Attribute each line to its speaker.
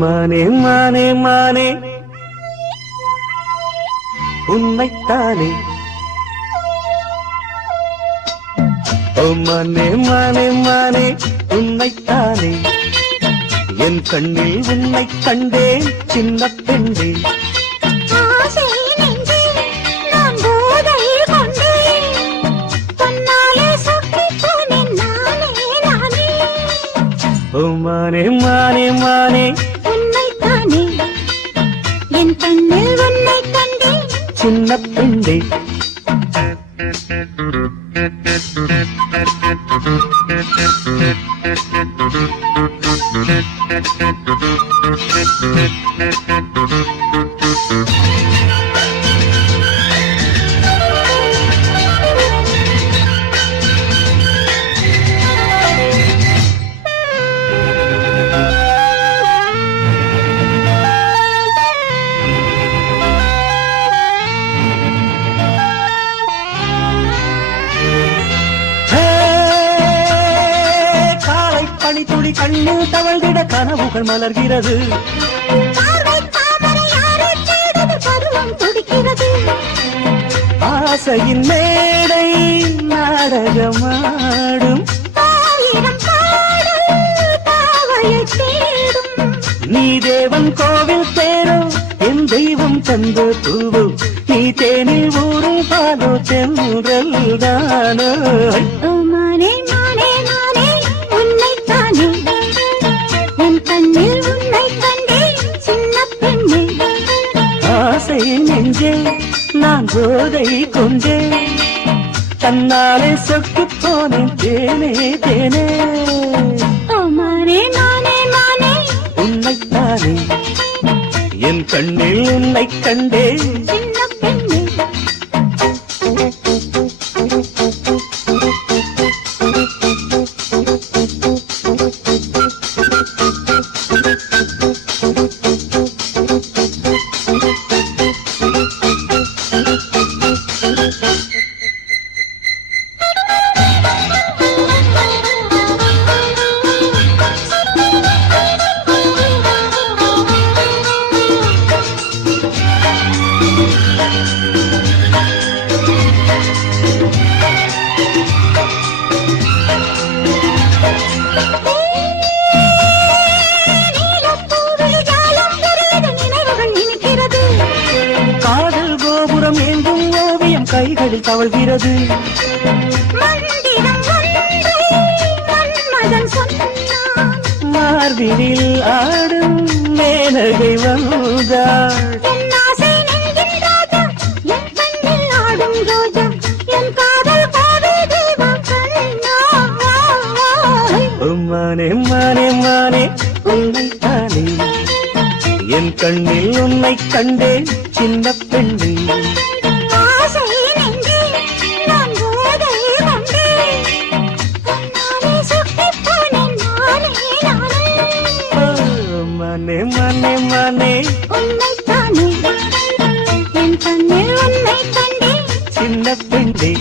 Speaker 1: மானே மானே மானே. உன்னைத்தானே. ஓ மானே மானே மானே. உன்னைத்தானே. என் கண்ணில் உன்னை கண்டேன் சின்ன பெண்ணே. ஓ மானே மானே மானே
Speaker 2: உன்னைத்தானே, என் கண்ணில் உன்னைக் கண்டேன்.
Speaker 1: சின்ன பெண்ணே பனித்துளி கண்ணில் தவழ்ந்திட கனவுகள் மலர்கிறது. ஆசையின் மேடை நாடகமாடும். நீ தேவன் கோவில் தேரோ என் தெய்வம் தந்த பூவோ நீ தேனில் ஊரும் பாலோ தென்றல் தானோ நான் போதை கொண்டே தன்னாலே சொக்கு போனேன் தேனே தேனே. உன்னைத்தானே என் கண்ணில் உன்னை கண்டேன். கைகளில் தவழ்கிறது. மார்பினில் ஆடும் மேனகை வந்தாள்.
Speaker 2: காதல்.
Speaker 1: மானே மானே மானே உன்னைத்தானே என் கண்ணில் உன்னை கண்டேன் சின்ன பெண்ணே.
Speaker 2: உன்னைத்தானே, என் கண்ணில் உன்னை கண்டே
Speaker 1: சின்ன பெண்ணே.